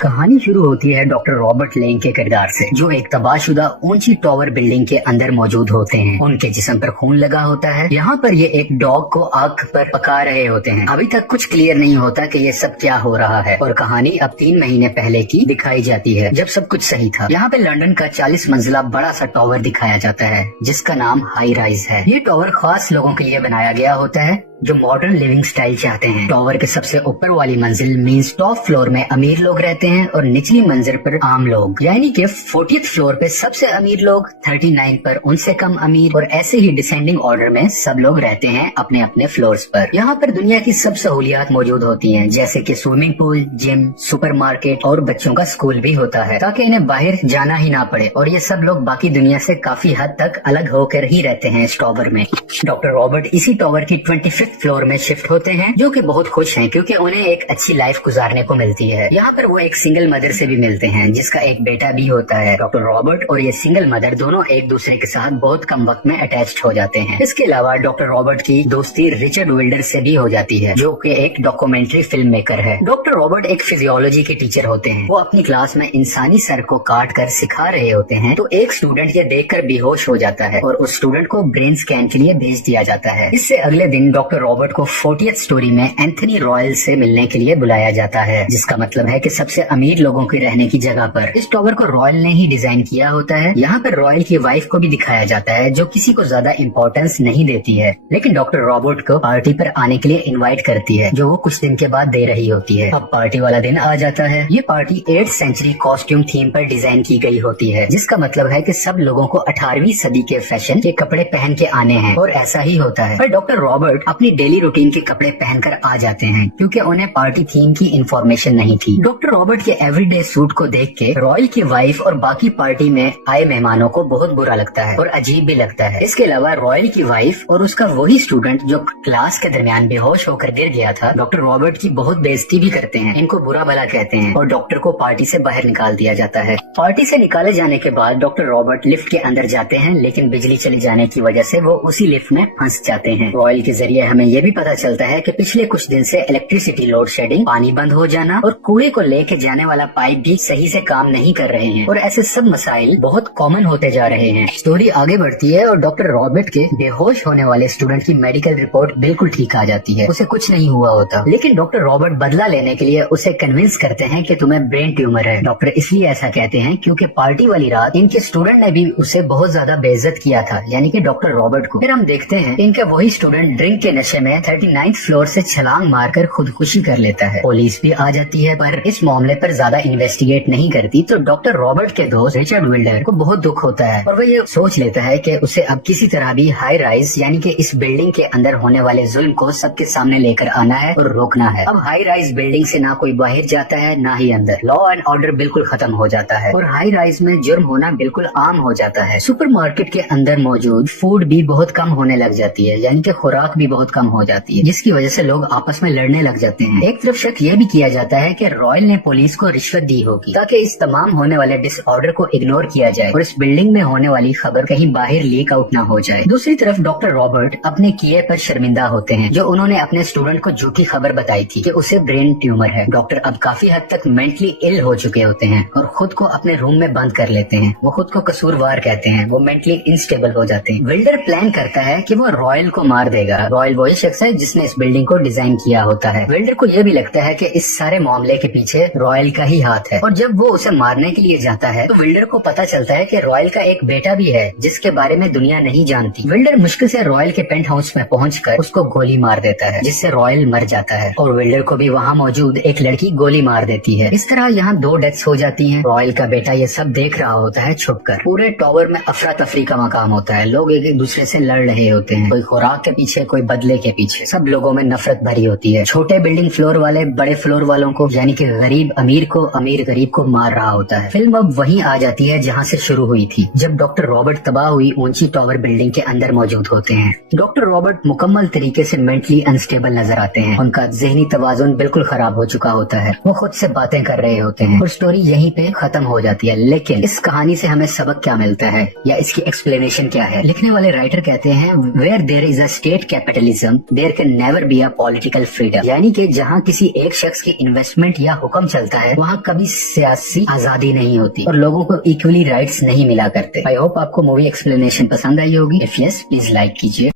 कहानी शुरू होती है डॉक्टर रॉबर्ट लेंग के किरदार से, जो एक तबाहशुदा ऊंची टावर बिल्डिंग के अंदर मौजूद होते हैं। उनके जिस्म पर खून लगा होता है। यहाँ पर ये एक डॉग को आग पर पका रहे होते हैं। अभी तक कुछ क्लियर नहीं होता कि ये सब क्या हो रहा है और कहानी अब 3 महीने पहले की दिखाई जाती है, जब सब कुछ सही था। यहाँ पे लंदन का 40 मंजिला बड़ा सा टावर दिखाया जाता है, जिसका नाम हाई राइज है। ये टावर खास लोगों के लिए बनाया गया होता है जो मॉडर्न लिविंग स्टाइल चाहते हैं। टावर के सबसे ऊपर वाली मंजिल मींस टॉप फ्लोर में अमीर लोग रहते हैं और निचली मंजिल पर आम लोग, यानी कि 40th फ्लोर पे सबसे अमीर लोग, 39 पर उनसे कम अमीर, और ऐसे ही डिसेंडिंग ऑर्डर में सब लोग रहते हैं अपने अपने फ्लोर्स पर। यहाँ पर दुनिया की सब सहूलियात मौजूद होती हैं, जैसे कि स्विमिंग पूल, जिम, सुपरमार्केट और बच्चों का स्कूल भी होता है, ताकि इन्हें बाहर जाना ही ना पड़े। और ये सब लोग बाकी दुनिया से काफी हद तक अलग होकर ही रहते हैं इस टावर में। डॉक्टर रॉबर्ट इसी टावर की 25th फ्लोर में शिफ्ट होते हैं, जो कि बहुत खुश हैं क्योंकि उन्हें एक अच्छी लाइफ गुजारने को मिलती है। यहाँ पर वो एक सिंगल मदर से भी मिलते हैं, जिसका एक बेटा भी होता है। डॉक्टर रॉबर्ट और ये सिंगल मदर दोनों एक दूसरे के साथ बहुत कम वक्त में अटैच्ड हो जाते हैं। इसके अलावा डॉक्टर रॉबर्ट की दोस्ती रिचर्ड विल्डर से भी हो जाती है, जो कि एक डॉक्यूमेंट्री फिल्म मेकर है। डॉक्टर रॉबर्ट एक फिजियोलॉजी के टीचर होते हैं। वो अपनी क्लास में इंसानी सर को काट कर सिखा रहे होते हैं, तो एक स्टूडेंट ये देखकर बेहोश हो जाता है और उस स्टूडेंट को ब्रेन स्कैन के लिए भेज दिया जाता है। इससे अगले दिन डॉक्टर रॉबर्ट को 40th स्टोरी में एंथनी रॉयल से मिलने के लिए बुलाया जाता है, जिसका मतलब है कि सबसे अमीर लोगों के रहने की जगह पर। इस टावर को रॉयल ने ही डिजाइन किया होता है। यहाँ पर रॉयल की वाइफ को भी दिखाया जाता है, जो किसी को ज्यादा इम्पोर्टेंस नहीं देती है, लेकिन डॉक्टर रॉबर्ट को पार्टी पर आने के लिए इनवाइट करती है, जो वो कुछ दिन के बाद दे रही होती है। अब पार्टी वाला दिन आ जाता है। ये party 8th century costume theme पर डिजाइन की गई होती है, जिसका मतलब है कि सब लोगों को 18वीं सदी के फैशन के कपड़े पहन के आने हैं, और ऐसा ही होता है। पर डॉक्टर रॉबर्ट अपनी डेली रूटीन के कपड़े पहनकर आ जाते हैं, क्योंकि उन्हें पार्टी थीम की इन्फॉर्मेशन नहीं थी। डॉक्टर रॉबर्ट के एवरीडे सूट को देख के रॉयल की वाइफ और बाकी पार्टी में आए मेहमानों को बहुत बुरा लगता है और अजीब भी लगता है। इसके अलावा रॉयल की वाइफ और उसका वही स्टूडेंट जो क्लास के दरमियान बेहोश होकर गिर गया था, डॉक्टर रॉबर्ट की बहुत बेइज्जती भी करते हैं, इनको बुरा भला कहते हैं, और डॉक्टर को पार्टी से बाहर निकाल दिया जाता है। पार्टी से निकाले जाने के बाद डॉक्टर रॉबर्ट लिफ्ट के अंदर जाते हैं, लेकिन बिजली चली जाने की वजह से वो उसी लिफ्ट में फंस जाते हैं। रॉयल के जरिए हमें ये भी पता चलता है कि पिछले कुछ दिन से इलेक्ट्रिसिटी लोड शेडिंग, पानी बंद हो जाना और कुएं को लेके जाने वाला पाइप भी सही से काम नहीं कर रहे हैं, और ऐसे सब मसाइल बहुत कॉमन होते जा रहे हैं। स्टोरी आगे बढ़ती है और डॉक्टर रॉबर्ट के बेहोश होने वाले स्टूडेंट की मेडिकल रिपोर्ट बिल्कुल ठीक आ जाती है, उसे कुछ नहीं हुआ होता। लेकिन डॉक्टर रॉबर्ट बदला लेने के लिए उसे कन्विंस करते हैं कि तुम्हें ब्रेन ट्यूमर है। डॉक्टर इसलिए ऐसा कहते हैं क्योंकि पार्टी वाली रात इनके स्टूडेंट ने भी उसे बहुत ज्यादा बेइज्जत किया था, यानी कि डॉक्टर रॉबर्ट को। फिर हम देखते हैं इनका वही स्टूडेंट ड्रिंक के नशे में 39th फ्लोर से छलांग मारकर खुदकुशी कर लेता है। पुलिस भी आ जाती है, पर इस मामले पर ज्यादा इन्वेस्टिगेट नहीं करती। तो डॉक्टर रॉबर्ट के दोस्त रिचर्ड विल्डर को बहुत दुख होता है और वह ये सोच लेता है कि उसे अब किसी तरह भी हाई राइज यानी कि इस बिल्डिंग के अंदर होने वाले जुल्म को सबके सामने लेकर आना है और रोकना है। अब हाई राइज बिल्डिंग से ना कोई बाहर जाता है ना ही अंदर। लॉ एंड ऑर्डर बिल्कुल खत्म हो जाता है और हाई राइज में जुर्म होना बिल्कुल आम हो जाता है। सुपरमार्केट के अंदर मौजूद फूड भी बहुत कम होने लग जाती है, यानी कि खुराक भी बहुत कम हो जाती है, जिसकी वजह से लोग आपस में लड़ने लग जाते हैं। एक तरफ शक यह भी किया जाता है कि रॉयल ने पुलिस को रिश्वत दी होगी ताकि इस तमाम होने वाले डिसऑर्डर को इग्नोर किया जाए और इस बिल्डिंग में होने वाली खबर कहीं बाहर लीक आउट ना हो जाए। दूसरी तरफ डॉक्टर रॉबर्ट अपने किए पर शर्मिंदा होते हैं, जो उन्होंने अपने स्टूडेंट को झूठी खबर बताई थी कि उसे ब्रेन ट्यूमर है। डॉक्टर अब काफी हद तक मेंटली इल हो चुके होते हैं और खुद को अपने रूम में बंद कर लेते हैं। वो खुद को कसूरवार कहते हैं, वो मेंटली इनस्टेबल हो जाते हैं। विल्डर प्लान करता है कि वो रॉयल को मार देगा। रॉयल वही शख्स है जिसने इस बिल्डिंग को डिजाइन किया होता है। विल्डर को यह भी लगता है कि इस सारे मामले के पीछे रॉयल का ही हाथ है, और जब वो उसे मारने के लिए जाता है तो विल्डर को पता चलता है कि रॉयल का एक बेटा भी है जिसके बारे में दुनिया नहीं जानती। विल्डर मुश्किल से रॉयल के पेंट हाउस में पहुंचकर उसको गोली मार देता है, जिससे रॉयल मर जाता है और विल्डर को भी वहाँ मौजूद एक लड़की गोली मार देती है। इस तरह यहाँ 2 डेथ्स हो जाती हैं। रॉयल का बेटा ये सब देख रहा होता है छुपकर। पूरे टावर में अफरा तफरी का मकाम होता है। लोग एक दूसरे से लड़ रहे होते हैं, कोई खुराक के पीछे, कोई बदले के पीछे। सब लोगों में नफरत भरी होती है। छोटे बिल्डिंग फ्लोर वाले बड़े फ्लोर वालों को, यानी कि गरीब अमीर को, अमीर गरीब को मार रहा होता है। फिल्म अब वहीं आ जाती है जहाँ से शुरू हुई थी, जब डॉक्टर रॉबर्ट तबाह हुई ऊंची टावर बिल्डिंग के अंदर मौजूद होते हैं। डॉक्टर रॉबर्ट मुकम्मल तरीके से मेंटली अनस्टेबल नजर आते हैं। उनका ज़हनी तवाज़ुन बिल्कुल खराब हो चुका होता है। वो खुद से बातें कर रहे होते हैं और स्टोरी यहीं पे खत्म हो जाती है। लेकिन इस कहानी से हमें सबक क्या मिलता है या इसकी एक्सप्लेनेशन क्या है? लिखने वाले राइटर कहते हैं, where there is a state capitalism communism there can never be a political freedom, यानी कि जहाँ किसी एक शख्स की इन्वेस्टमेंट या हुक्म चलता है वहाँ कभी सियासी आजादी नहीं होती और लोगों को इक्वली राइट्स नहीं मिला करते। आई होप आपको मूवी एक्सप्लेनेशन पसंद आई होगी। इफ यस प्लीज लाइक कीजिए।